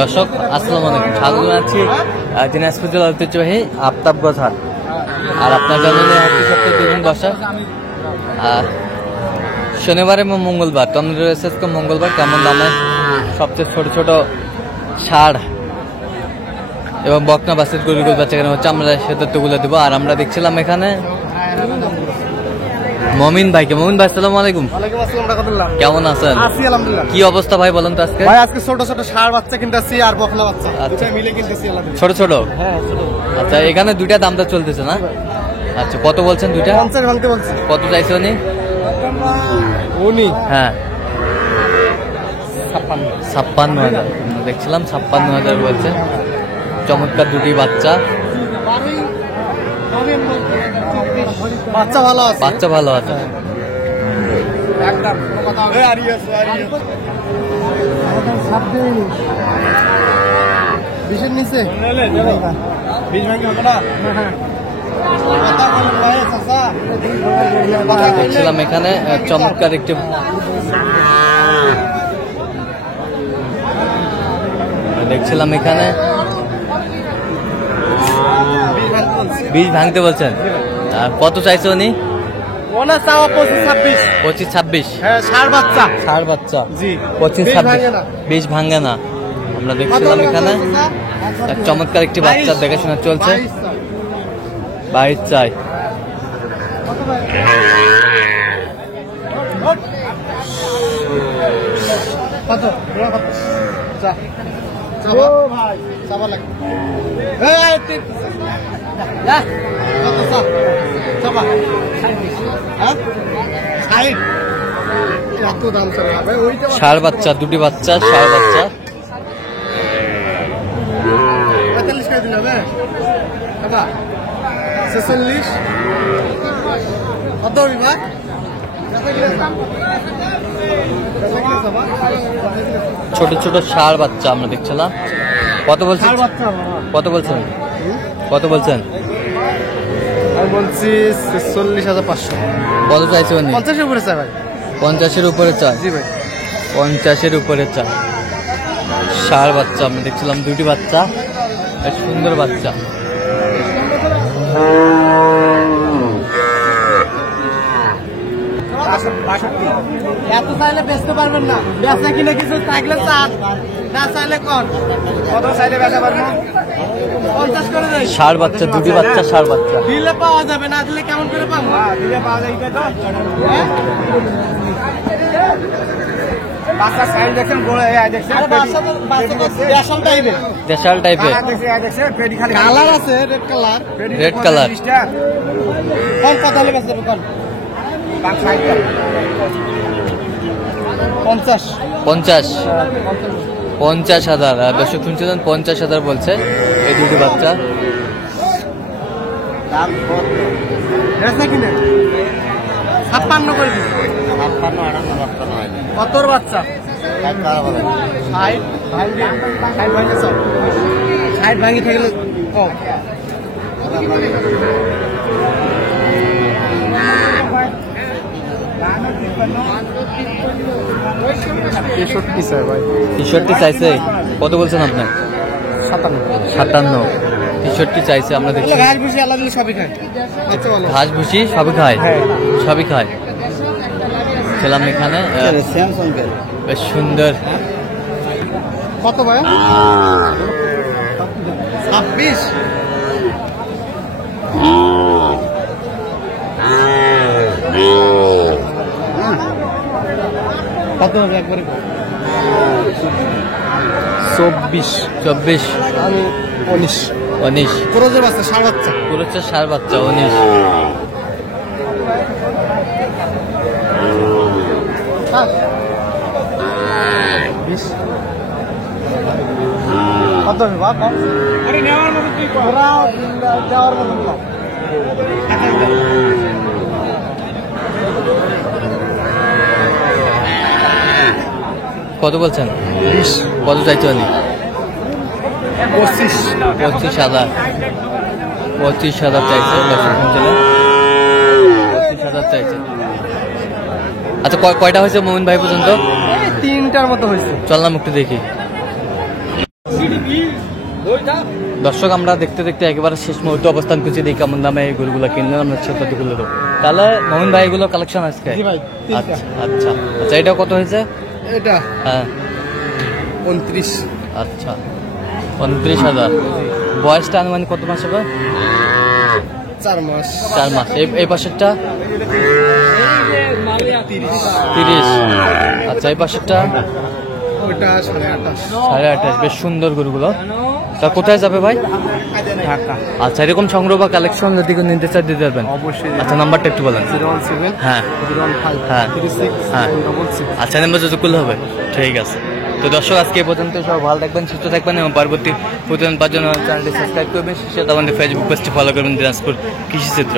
দর্শক আসসালামু আলাইকুম, স্বাগত জানাচ্ছি দিনাজপুর জেলার ঐতিহ্যবাহী আফতাবগঞ্জ হাট। আর আপনার জানেন একটি সপ্তাহে দুদিন বসা, শনিবার এবং মঙ্গলবার। তো আমাদের রয়েছে আজকে মঙ্গলবার। কেমন দামে সবচেয়ে ছোট ছোট ষাঁড় এবং বকনা বাসের গরুগুলো বাচ্চা কেনা হচ্ছে, আমরা সে তথ্যগুলো দেবো। আর আমরা দেখছিলাম এখানে মমিন ভাইকে। মমিন ভাই আসসালামু আলাইকুম। কেমন আছেন? কি অবস্থা ভাই বলেন তো? আজকে ভাই আজকে ছোট ছোট ষাঁড় বাচ্চা কিনতেছি আর বকনা বাচ্চা মিলে কিনতেছি। ছোট ছোট? আচ্ছা, এখানে দুইটা দামটা চলতেছে না? আচ্ছা, কত বলছেন দুইটা? 50 ভাঙতে বলছি। কত চাইছে উনি? হ্যাঁ 56,000 দেখছিলাম, 56,000 বলছে। চমৎকার দুটি বাচ্চা, বাচ্চা ভালো আছে, বাচ্চা ভালো আছে। বিশের নিচে দেখছিলাম এখানে চমৎকার একটি বীজ ভাঙতে বলছেন। আর কত চাইছে উনি? 25-26। হ্যাঁ, ষাঁড় বাচ্চা। ষাঁড় বাচ্চা, জি। 25-26। বীজ ভাঙে না। আমরা দেখছিলাম এখানে চমৎকার একটি বাচ্চা দেখাশোনা চলছে। 22 চাই। ষাঁড় বাচ্চা, দুটি বাচ্চা, ষাঁড় বাচ্চা। 45 করে দিলে হবে। 46 কত বিভাগ? ছোট ছোট ষাঁড় বাচ্চা আমরা দেখছিলাম। কত বলছেন? কত বলছেন? আমি বলছি 46,500। কত চাইছে উনি? 50 উপরে চাই ভাই। 50-এর উপরে চাই। জি ভাই, 50-এর উপরে চাই। ষাঁড় বাচ্চা আমরা দেখছিলাম, দুটি বাচ্চা, বেশ সুন্দর বাচ্চা। এত চাইলে বেচতে পারবেন না। বেচা কিনে কিছু থাকলে চান, না চাইলে কর। কত চাইলে বেচা পারবেন? 50 করে দেয়। ষাঁড় বাচ্চা, দুটি বাচ্চা, ষাঁড় বাচ্চা। দিলে পাওয়া যাবে, না দিলে কেমন করে পাবো? দিলে পাওয়া যাবে তো। বাচ্চা সাইজ দেখেন, বড় দেখছেন। দেশাল টাইপের, দেশাল টাইপের কালার আছে, রেড কালার। Red colour. কোন কথা হলে বেচতে কোন? 50,000। দর্শক শুনছিলেন 50,000 বলছে এই দুটি বাচ্চা। 56 করে দিন। 56 কতর বাচ্চা? 60 ভাঙি থাকলে কম। টি-শার্টটি চাইছে। কত বলছেন আপনার? 57। টি-শার্টটি চাইছে। আমরা দেখছি ঘাস ভুষি আলাদা সবই খায়। ঘাস ভুষি সবই খায়, সবই খায়। ছিলাম এখানে বেশ সুন্দর। কত ভাই? 26। কত হবে একবারে? 24। আমি 19। পুরোজের বাচ্চা, ষাঁড় বাচ্চা। পুরোচ্ছে ষাঁড় বাচ্চা, 19। কত হবে বাপ? আরে নেওয়ার মতো তুই দেওয়ার মতো না। কত বলছেন? 20। কত চাইছে উনি? 25,000। 25,000 চাইছে। 25,000 চাইছে। আচ্ছা, কয়টা হয়েছে মোমিন ভাই পর্যন্ত? 3টার মতো হয়েছে। চললাম একটু দেখি। দর্শক আমরা দেখতে দেখতে একেবারে শেষ মুহূর্তে অবস্থান করছি, দেখি কেমন দামে এই গরুগুলো কিনলেন আমরা সেটা তুলে দেবো। তাহলে মোমিন ভাই এগুলো কালেকশন আজকে? জি ভাই, 3টা। আচ্ছা আচ্ছা আচ্ছা, এটা কত হয়েছে? এটা হ্যাঁ 29। আচ্ছা 29,000। বয়সটা আনুমানিক কত মাস হবে? 4 মাস। 4 মাস। এই পাশেরটা 30। আচ্ছা এই পাশেরটা ওটা 28.5। 28.5। বেশ সুন্দর গরুগুলো। তা কোথায় যাবে ভাই? ঢাকা। আচ্ছা এরকম সংগ্রহ বা কালেকশন যদি কেউ নিতে চায় দিতে পারবেন? অবশ্যই। আচ্ছা নাম্বারটা একটু বলেন। 017 হ্যাঁ 015 হ্যাঁ 36 হ্যাঁ। 66। আচ্ছা নাম্বার যত করলে হবে। ঠিক আছে। তো দর্শক আজকে এই পর্যন্ত, সব ভালো থাকবেন, সুস্থ থাকবেন এবং পরবর্তী প্রতিদিন পাওয়ার জন্য চ্যানেলটি সাবস্ক্রাইব করবেন, সেটা আমাদের ফেসবুক পেজটি ফলো করবেন, দিনাজপুর কৃষি চিত্র।